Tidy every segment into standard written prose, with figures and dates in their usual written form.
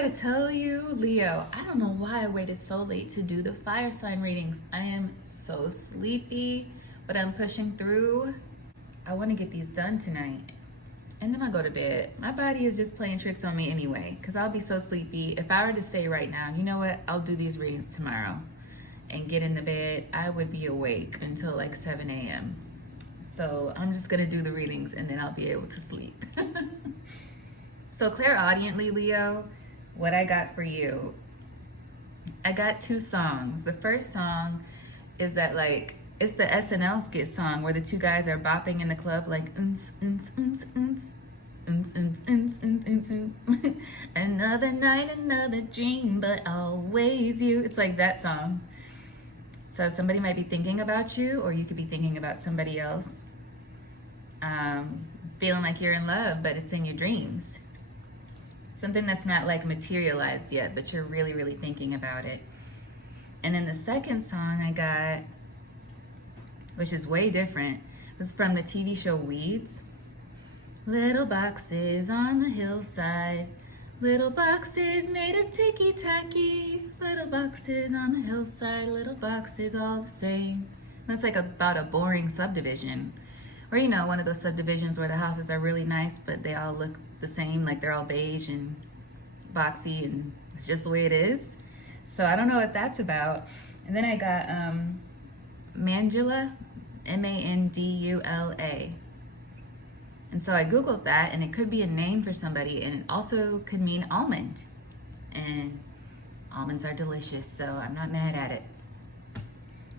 gotta tell you, Leo, I don't know why I waited so late to do the fire sign readings. I am so sleepy, but I'm pushing through. I want to get these done tonight, and then I'll go to bed. My body is just playing tricks on me anyway, because I'll be so sleepy. If I were to say right now, you know what, I'll do these readings tomorrow and get in the bed, I would be awake until like 7 a.m. So I'm just gonna do the readings and then I'll be able to sleep. So clairaudiently, Leo, what I got for you, I got 2 songs. The first song is that, like, it's the SNL skit song where the 2 guys are bopping in the club like unz, unz, unz, unz, unz, unz, unz, unz, unz, unz. Another night, another dream, but always you. It's like that song. So somebody might be thinking about you, or you could be thinking about somebody else. Feeling like you're in love, but it's in your dreams. Something that's not like materialized yet, but you're really, really thinking about it. And then the second song I got, which is way different, was from the TV show Weeds. Little boxes on the hillside, little boxes made of ticky-tacky, little boxes on the hillside, little boxes all the same. That's like about a boring subdivision. Or, you know, one of those subdivisions where the houses are really nice, but they all look the same, like they're all beige and boxy, and it's just the way it is. So I don't know what that's about. And then I got Mandula, M-A-N-D-U-L-A. And so I Googled that, and it could be a name for somebody, and it also could mean almond. And almonds are delicious, so I'm not mad at it.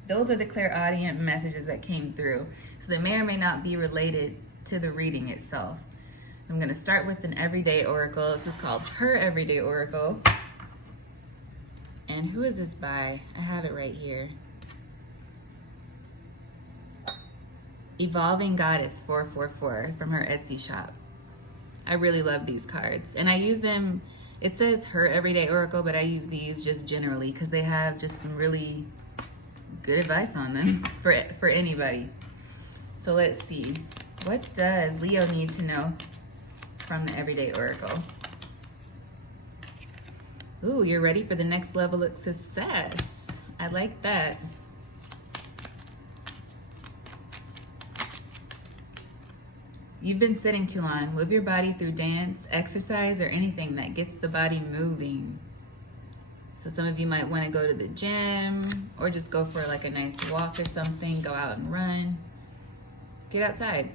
Those are the clairaudient messages that came through. So they may or may not be related to the reading itself. I'm gonna start with an everyday oracle. This is called Her Everyday Oracle. And who is this by? I have it right here. Evolving Goddess 444 from her Etsy shop. I really love these cards. And I use them, it says Her Everyday Oracle, but I use these just generally because they have just some really good advice on them for anybody. So let's see. What does Leo need to know from the Everyday Oracle? Ooh, you're ready for the next level of success. I like that. You've been sitting too long. Move your body through dance, exercise, or anything that gets the body moving. So some of you might want to go to the gym or just go for like a nice walk or something. Go out and run. Get outside.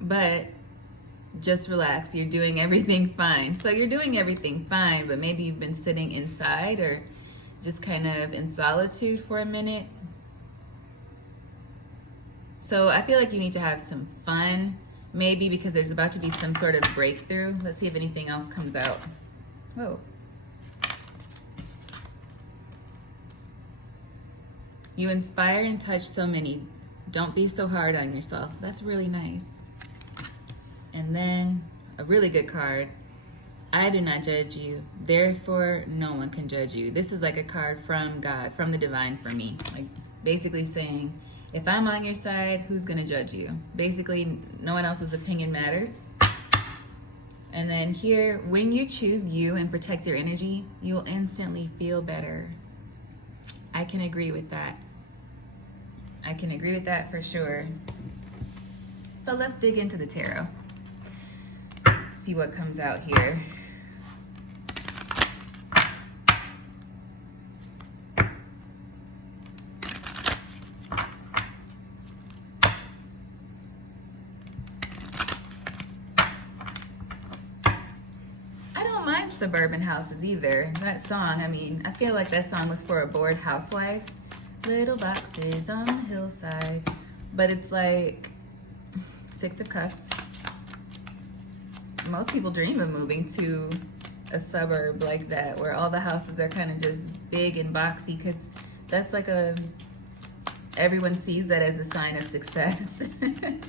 But just relax. You're doing everything fine. So you're doing everything fine, but maybe you've been sitting inside or just kind of in solitude for a minute. So I feel like you need to have some fun. Maybe because there's about to be some sort of breakthrough. Let's see if anything else comes out. Whoa. You inspire and touch so many. Don't be so hard on yourself. That's really nice. And then a really good card. I do not judge you. Therefore, no one can judge you. This is like a card from God, from the divine for me. Like basically saying, if I'm on your side, who's gonna judge you? Basically, no one else's opinion matters. And then here, when you choose you and protect your energy, you will instantly feel better. I can agree with that. I can agree with that for sure. So let's dig into the tarot. See what comes out here. Suburban houses either. That song, I mean, I feel like that song was for a bored housewife. Little boxes on the hillside. But it's like 6 of Cups. Most people dream of moving to a suburb like that where all the houses are kind of just big and boxy, because that's like everyone sees that as a sign of success. Then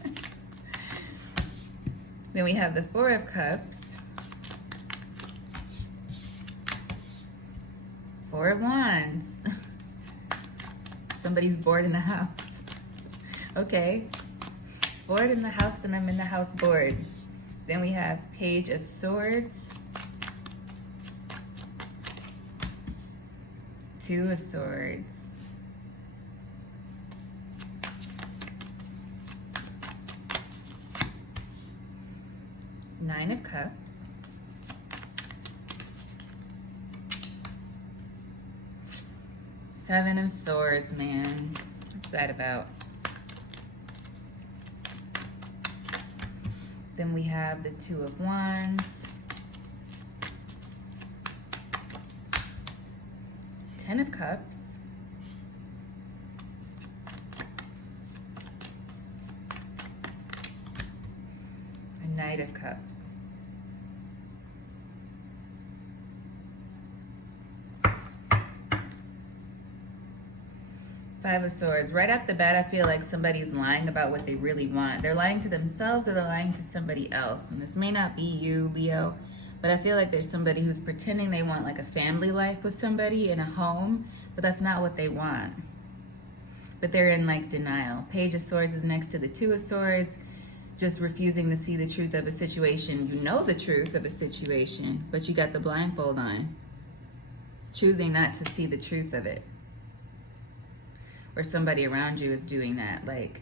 we have the 4 of Cups. 4 of Wands. Somebody's bored in the house. Okay. Bored in the house, then I'm in the house bored. Then we have Page of Swords, Two of Swords, Nine of Cups, Seven of Swords, man. What's that about? Then we have the Two of Wands, Ten of Cups, a Knight of Cups. Five of Swords. Right off the bat, I feel like somebody's lying about what they really want. They're lying to themselves or they're lying to somebody else. And this may not be you, Leo, but I feel like there's somebody who's pretending they want like a family life with somebody in a home, but that's not what they want. But they're in like denial. Page of Swords is next to the Two of Swords, just refusing to see the truth of a situation. You know the truth of a situation, but you got the blindfold on. Choosing not to see the truth of it. Or somebody around you is doing that, like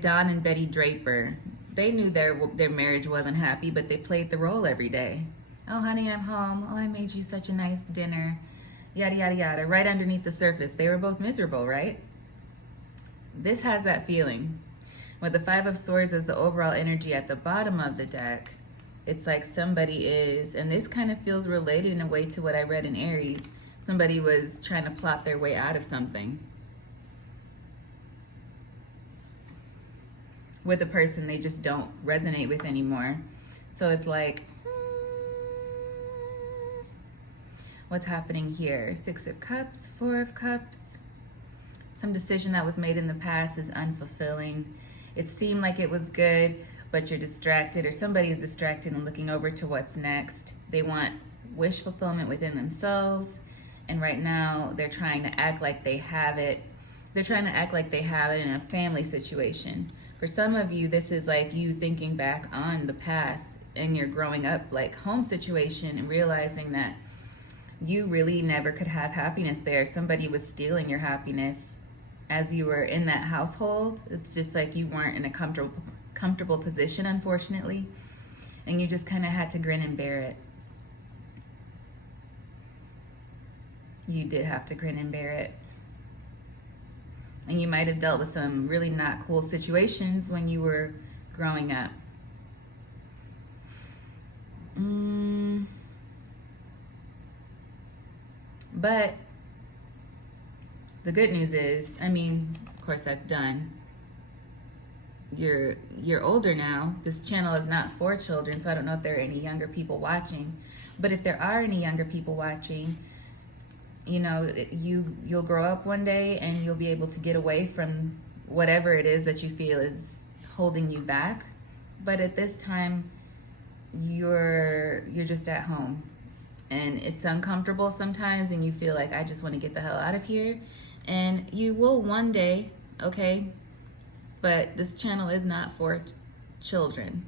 Don and Betty Draper. They knew their marriage wasn't happy, but they played the role every day. Oh, honey, I'm home. Oh, I made you such a nice dinner. Yada, yada, yada. Right underneath the surface, they were both miserable, right? This has that feeling. With the Five of Swords as the overall energy at the bottom of the deck, it's like somebody is, and this kind of feels related in a way to what I read in Aries. Somebody was trying to plot their way out of something. With a person they just don't resonate with anymore. So it's like, what's happening here? Six of Cups, Four of Cups. Some decision that was made in the past is unfulfilling. It seemed like it was good, but you're distracted, or somebody is distracted and looking over to what's next. They want wish fulfillment within themselves. And right now, they're trying to act like they have it. They're trying to act like they have it in a family situation. For some of you, this is like you thinking back on the past and your growing up like home situation and realizing that you really never could have happiness there. Somebody was stealing your happiness as you were in that household. It's just like you weren't in a comfortable position, unfortunately. And you just kind of had to grin and bear it. You did have to grin and bear it. And you might have dealt with some really not cool situations when you were growing up. But the good news is, I mean, of course that's done. You're older now. This channel is not for children, so I don't know if there are any younger people watching. But if there are any younger people watching, you know, you'll grow up one day and you'll be able to get away from whatever it is that you feel is holding you back. But at this time, you're just at home. And it's uncomfortable sometimes and you feel like, I just want to get the hell out of here. And you will one day, okay? But this channel is not for children.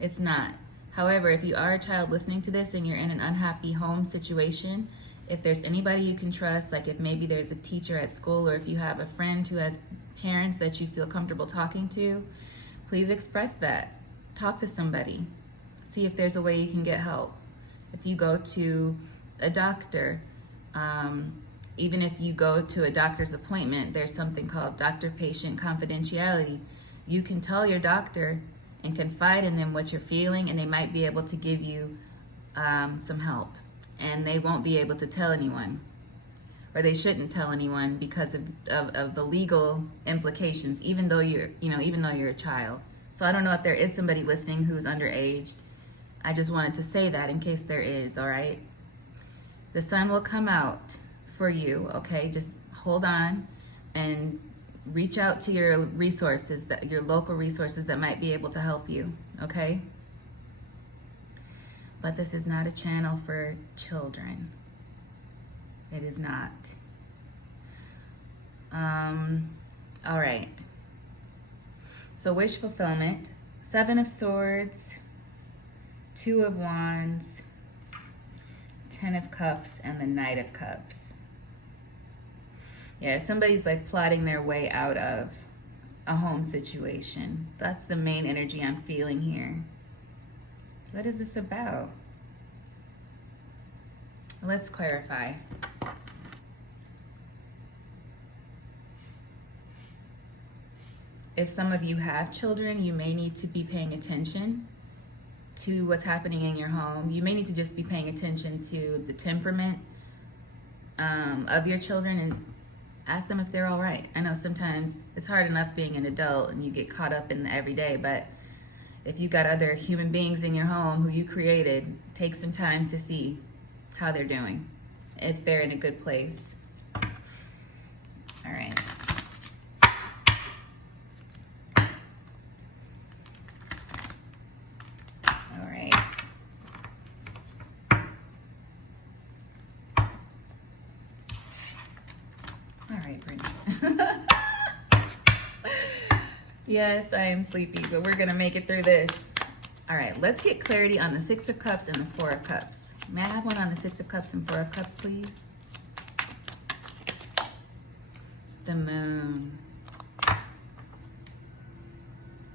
It's not. However, if you are a child listening to this and you're in an unhappy home situation, if there's anybody you can trust, like if maybe there's a teacher at school, or if you have a friend who has parents that you feel comfortable talking to, please express that. Talk to somebody. See if there's a way you can get help. If you go to a doctor, even if you go to a doctor's appointment, there's something called doctor-patient confidentiality. You can tell your doctor and confide in them what you're feeling, and they might be able to give you some help. And they won't be able to tell anyone, or they shouldn't tell anyone because of the legal implications, even though you're a child. So I don't know if there is somebody listening who's underage. I just wanted to say that in case there is, all right? The sun will come out for you, okay? Just hold on and reach out to your resources, your local resources that might be able to help you, okay? But this is not a channel for children. It is not. All right. So wish fulfillment, 7 of Swords, 2 of Wands, 10 of Cups, and the Knight of Cups. Yeah, somebody's like plotting their way out of a home situation. That's the main energy I'm feeling here. What is this about? Let's clarify. If some of you have children, you may need to be paying attention to what's happening in your home. You may need to just be paying attention to the temperament of your children and ask them if they're all right. I know sometimes it's hard enough being an adult and you get caught up in the everyday, but if you got other human beings in your home who you created, take some time to see how they're doing, if they're in a good place. All right. All right. All right, Brittany. Yes, I am sleepy, but we're gonna make it through this. All right, let's get clarity on the 6 of Cups and the 4 of Cups. May I have one on the 6 of Cups and 4 of Cups, please? The Moon.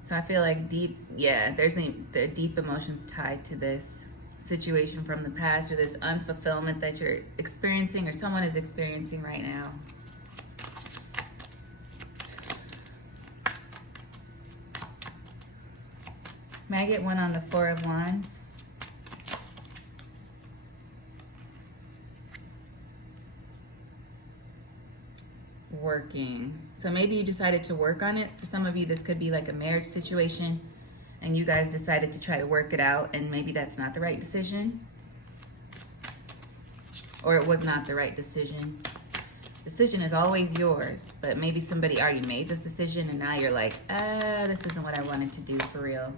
So I feel like there's the deep emotions tied to this situation from the past, or this unfulfillment that you're experiencing or someone is experiencing right now. May I get one on the 4 of Wands? Working. So maybe you decided to work on it. For some of you, this could be like a marriage situation and you guys decided to try to work it out, and maybe that's not the right decision. Or it was not the right decision. Decision is always yours, but maybe somebody already made this decision and now you're like, this isn't what I wanted to do for real.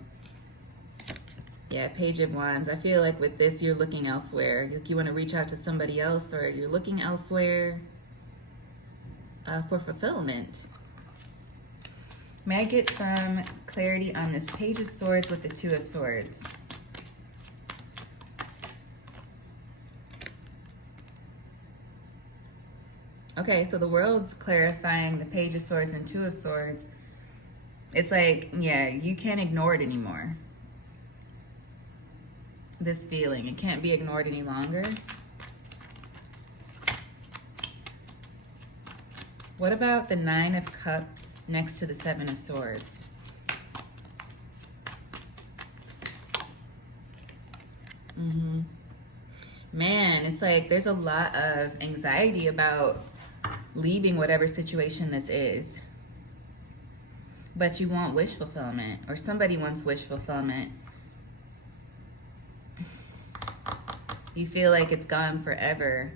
Yeah, Page of Wands. I feel like with this, you're looking elsewhere. Like you want to reach out to somebody else, or you're looking elsewhere for fulfillment. May I get some clarity on this Page of Swords with the 2 of Swords? Okay, so the world's clarifying the Page of Swords and 2 of Swords. It's like, yeah, you can't ignore it anymore. This feeling, it can't be ignored any longer. What about the 9 of Cups next to the 7 of Swords? Man, it's like there's a lot of anxiety about leaving whatever situation this is. But you want wish fulfillment, or somebody wants wish fulfillment. You feel like it's gone forever.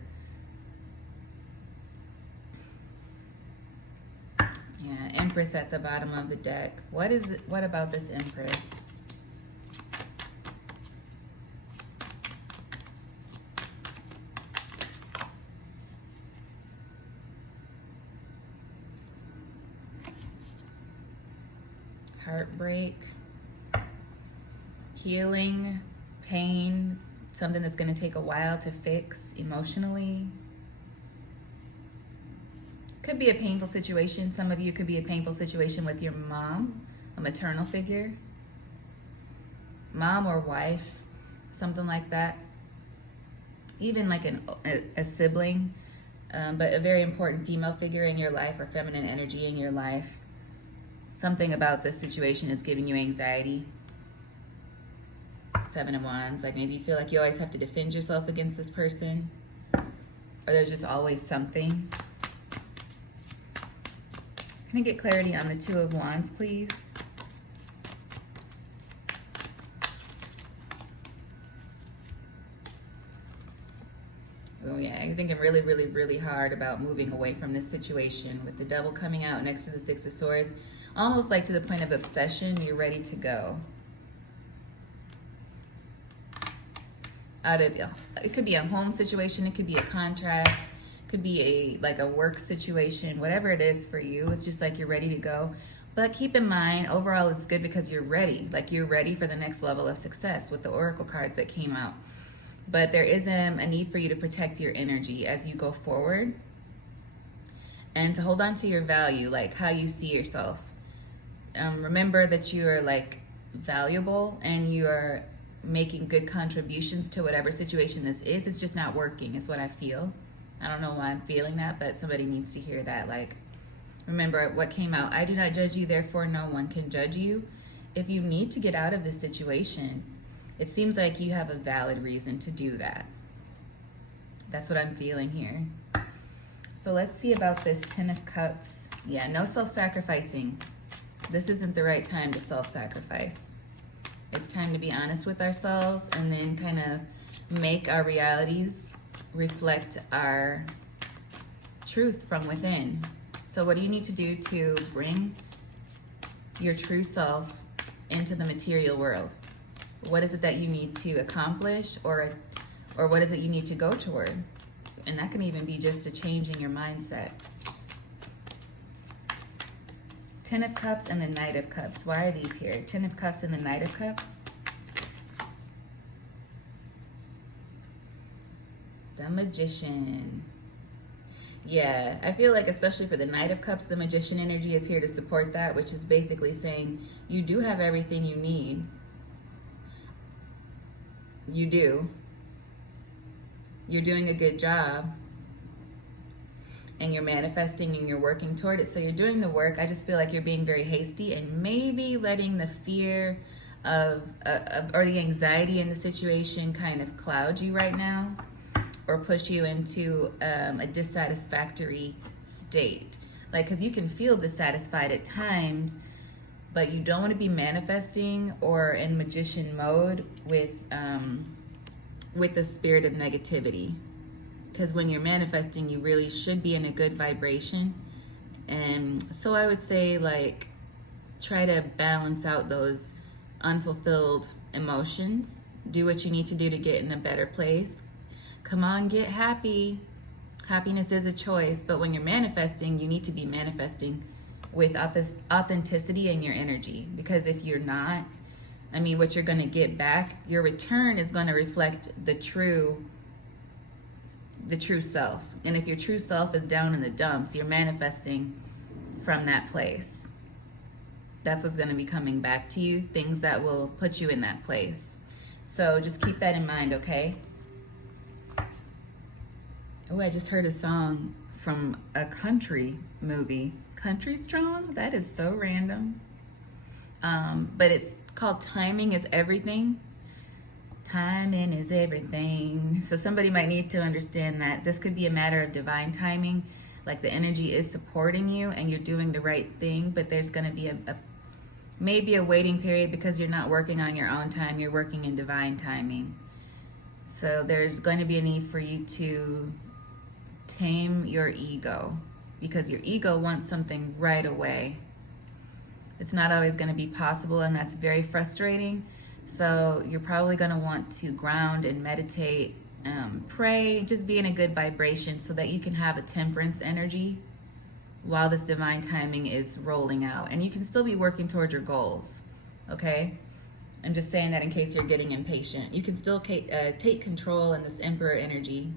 Yeah, Empress at the bottom of the deck. What is it? What about this Empress? Heartbreak, healing, pain, something that's going to take a while to fix emotionally. Could be a painful situation. Some of you could be a painful situation with your mom, a maternal figure, mom or wife, something like that. Even like a sibling, but a very important female figure in your life, or feminine energy in your life. Something about this situation is giving you anxiety. 7 of Wands, like maybe you feel like you always have to defend yourself against this person, or there's just always something. Can I get clarity on the 2 of Wands, please? Oh yeah, I'm thinking really, really, really hard about moving away from this situation with the Devil coming out next to the 6 of Swords. Almost like to the point of obsession, you're ready to go. It could be a home situation, it could be a contract, it could be a work situation, whatever it is for you. It's just like you're ready to go. But keep in mind, overall, it's good because you're ready. Like, you're ready for the next level of success with the oracle cards that came out. But there is a need for you to protect your energy as you go forward, and to hold on to your value, like how you see yourself. Remember that you are like valuable, and you are making good contributions to whatever situation this is. It's just not working, is what I feel. I don't know why I'm feeling that, but somebody needs to hear that. Like, remember what came out. I do not judge you, therefore no one can judge you. If you need to get out of this situation, it seems like you have a valid reason to do that. That's what I'm feeling here. So let's see about this Ten of Cups. Yeah, no self-sacrificing. This isn't the right time to self-sacrifice. It's time to be honest with ourselves, and then kind of make our realities reflect our truth from within. So what do you need to do to bring your true self into the material world? What is it that you need to accomplish, or what is it you need to go toward? And that can even be just a change in your mindset. Ten of Cups and the Knight of Cups. Why are these here? Ten of Cups and the Knight of Cups. The Magician. Yeah, I feel like especially for the Knight of Cups, the Magician energy is here to support that, which is basically saying you do have everything you need. You do. You're doing a good job, and you're manifesting, and you're working toward it. So you're doing the work. I just feel like you're being very hasty, and maybe letting the fear or the anxiety in the situation kind of cloud you right now, or push you into a dissatisfactory state. Like, because you can feel dissatisfied at times, but you don't want to be manifesting or in magician mode with the spirit of negativity. Because when you're manifesting, you really should be in a good vibration. And so I would say, like, try to balance out those unfulfilled emotions. Do what you need to do to get in a better place. Come on, get happy. Happiness is a choice, but when you're manifesting, you need to be manifesting with this authenticity in your energy. Because if you're not, I mean, what you're going to get back, your return is going to reflect the true self. And if your true self is down in the dumps, you're manifesting from that place. That's what's going to be coming back to you, things that will put you in that place. So just keep that in mind, okay? Oh, I just heard a song from a country movie. Country Strong? That is so random. But it's called Timing is Everything. Timing is everything. So somebody might need to understand that this could be a matter of divine timing. Like, the energy is supporting you and you're doing the right thing, but there's going to be maybe a waiting period because you're not working on your own time. You're working in divine timing. So there's going to be a need for you to tame your ego, because your ego wants something right away. It's not always going to be possible, and that's very frustrating. So you're probably going to want to ground and meditate, pray, just be in a good vibration so that you can have a temperance energy while this divine timing is rolling out. And you can still be working towards your goals, okay? I'm just saying that in case you're getting impatient. You can still take control in this Emperor energy,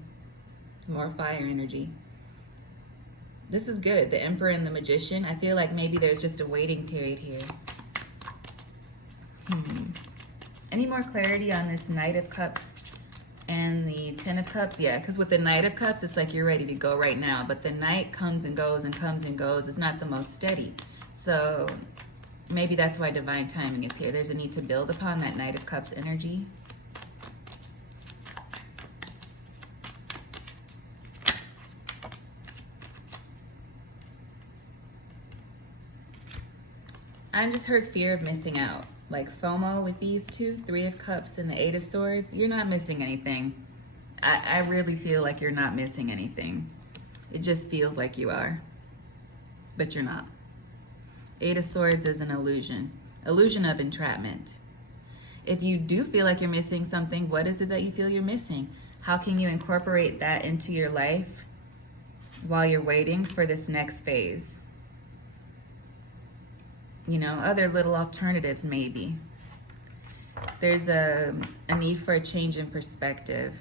more fire energy. This is good, the Emperor and the Magician. I feel like maybe there's just a waiting period here. Any more clarity on this Knight of Cups and the Ten of Cups? Yeah, because with the Knight of Cups, it's like you're ready to go right now. But the Knight comes and goes and comes and goes. It's not the most steady. So maybe that's why divine timing is here. There's a need to build upon that Knight of Cups energy. I just heard fear of missing out. Like FOMO with these two, Three of Cups and the Eight of Swords. You're not missing anything. I really feel like you're not missing anything. It just feels like you are, but you're not. Eight of Swords is an illusion of entrapment. If you do feel like you're missing something, what is it that you feel you're missing? How can you incorporate that into your life while you're waiting for this next phase? you know, other little alternatives maybe. There's a need for a change in perspective,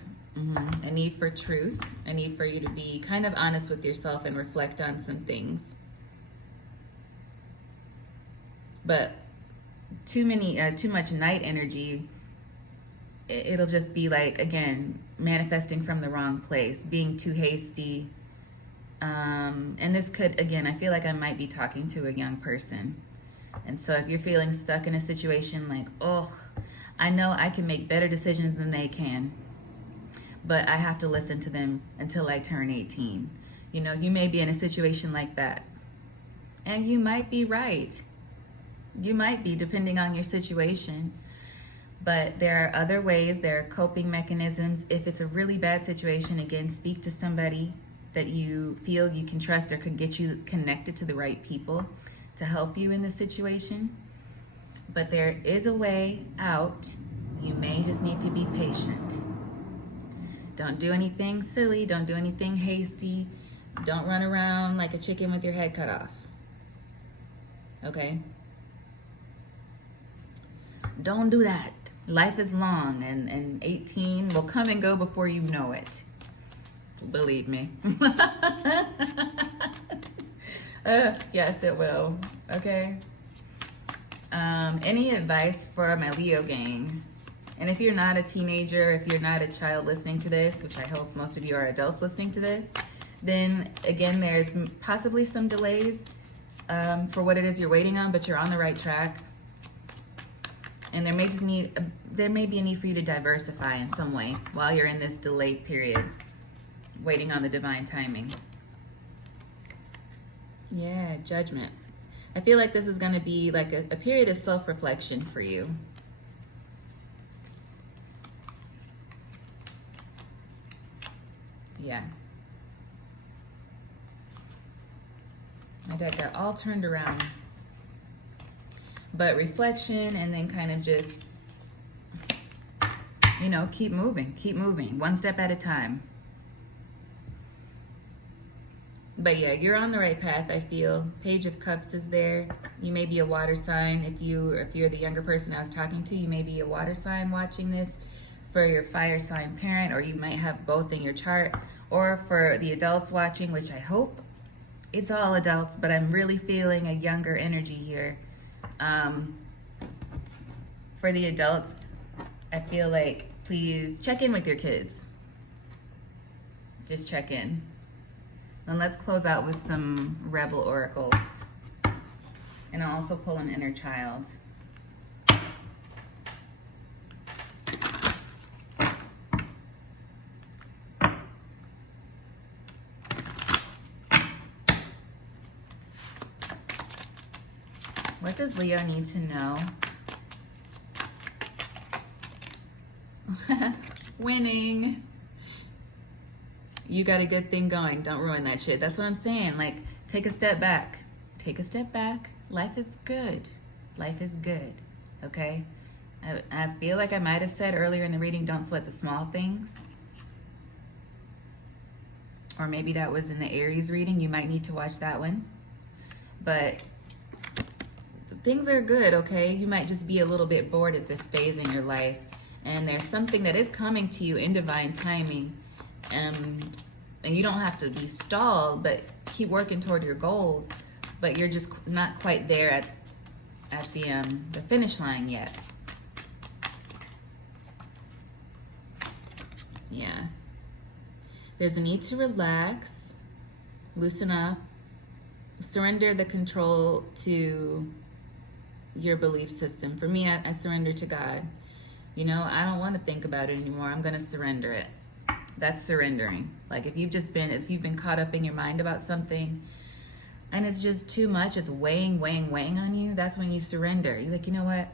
a need for truth, a need for you to be kind of honest with yourself and reflect on some things. But too much night energy, it'll just be like, again, manifesting from the wrong place, being too hasty. And this could, again, I feel like I might be talking to a young person. And so if you're feeling stuck in a situation like, oh, I know I can make better decisions than they can, but I have to listen to them until I turn 18. You know, you may be in a situation like that. And you might be right. You might be, depending on your situation. But there are other ways, there are coping mechanisms. If it's a really bad situation, again, speak to somebody that you feel you can trust or could get you connected to the right people to help you in the situation. But there is a way out. You may just need to be patient. Don't do anything silly. Don't do anything hasty. Don't run around like a chicken with your head cut off. Okay? Don't do that. Life is long, and 18 will come and go before you know it. Believe me. Yes, it will. Okay? Any advice for my Leo gang? And if you're not a teenager, if you're not a child listening to this, which I hope most of you are adults listening to this, then again, there's possibly some delays for what it is you're waiting on, but you're on the right track. And there may be a need for you to diversify in some way while you're in this delay period, waiting on the divine timing. Yeah, judgment. I feel like this is going to be like a period of self-reflection for you. Yeah. My deck got all turned around. But reflection, and then kind of just, you know, keep moving, one step at a time. But yeah, you're on the right path, I feel. Page of Cups is there. You may be a water sign. If you're the younger person I was talking to, you may be a water sign watching this. For your fire sign parent, or you might have both in your chart. Or for the adults watching, which I hope it's all adults, but I'm really feeling a younger energy here. For the adults, I feel like please check in with your kids. Just check in. And let's close out with some Rebel Oracles. And I'll also pull an inner child. What does Leo need to know? Winning. You got a good thing going. Don't ruin that shit. That's what I'm saying. Like, take a step back. Take a step back. Life is good. Life is good. Okay? I feel like I might have said earlier in the reading, don't sweat the small things. Or maybe that was in the Aries reading. You might need to watch that one. But things are good, okay? You might just be a little bit bored at this phase in your life. And there's something that is coming to you in divine timing. And you don't have to be stalled, but keep working toward your goals. But you're just not quite there at the finish line yet. Yeah. There's a need to relax, loosen up, surrender the control to your belief system. For me, I surrender to God. You know, I don't want to think about it anymore. I'm going to surrender it. That's surrendering. Like if you've been caught up in your mind about something and it's just too much, it's weighing on you, that's when you surrender. You're like, you know what?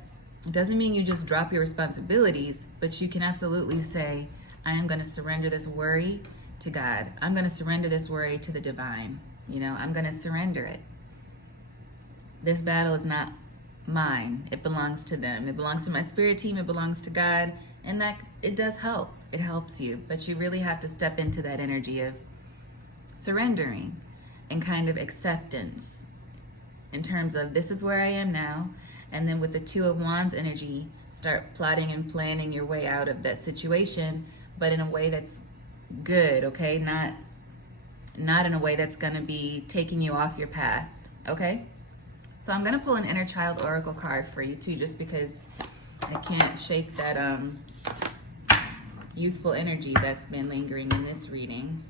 It doesn't mean you just drop your responsibilities, but you can absolutely say, I am going to surrender this worry to God. I'm going to surrender this worry to the divine. You know, I'm going to surrender it. This battle is not mine. It belongs to them. It belongs to my spirit team. It belongs to God. And that it does help. It helps you. But you really have to step into that energy of surrendering and kind of acceptance. in terms of this is where I am now. And then with the Two of Wands energy, start plotting and planning your way out of that situation, but in a way that's good, okay? Not in a way that's gonna be taking you off your path, okay? So I'm gonna pull an inner child oracle card for you too, just because I can't shake that youthful energy that's been lingering in this reading.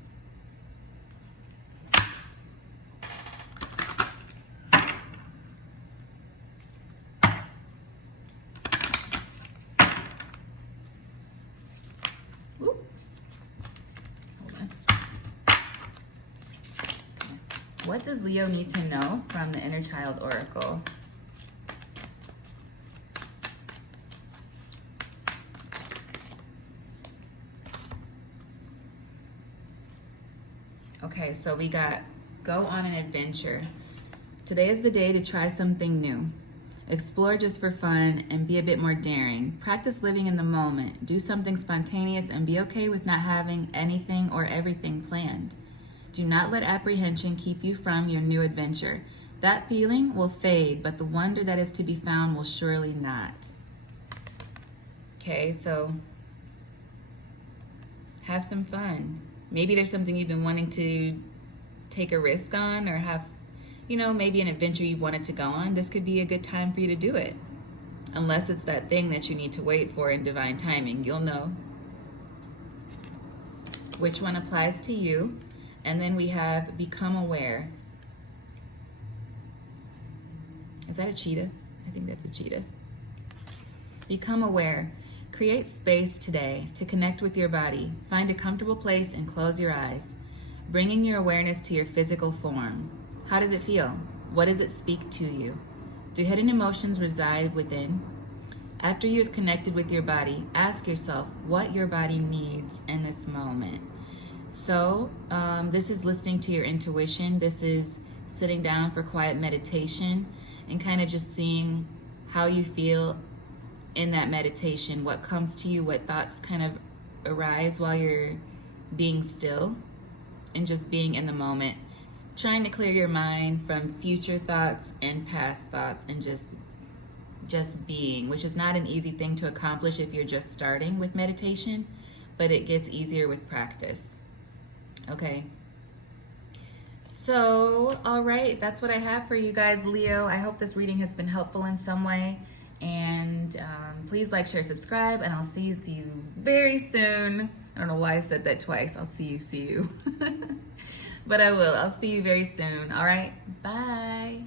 What does Leo need to know from the Inner Child Oracle? Okay, so we got go on an adventure. Today is the day to try something new. Explore just for fun and be a bit more daring. Practice living in the moment. Do something spontaneous and be okay with not having anything or everything planned. Do not let apprehension keep you from your new adventure. That feeling will fade, but the wonder that is to be found will surely not. Okay, so have some fun. Maybe there's something you've been wanting to take a risk on, or have, you know, maybe an adventure you've wanted to go on. This could be a good time for you to do it. Unless it's that thing that you need to wait for in divine timing. You'll know which one applies to you. And then we have become aware. Is that a cheetah? I think that's a cheetah. Become aware. Create space today to connect with your body. Find a comfortable place and close your eyes, bringing your awareness to your physical form. How does it feel? What does it speak to you? Do hidden emotions reside within? After you have connected with your body, ask yourself what your body needs in this moment. So this is listening to your intuition. This is sitting down for quiet meditation and kind of just seeing how you feel in that meditation, what comes to you, what thoughts kind of arise while you're being still and just being in the moment, trying to clear your mind from future thoughts and past thoughts and just being, which is not an easy thing to accomplish if you're just starting with meditation, but it gets easier with practice. Okay, so all right, that's what I have for you guys, Leo. I hope this reading has been helpful in some way, and please like, share, subscribe, and I'll see you very soon. I don't know why I said that twice. I'll see you but I will. I'll see you very soon. All right, bye.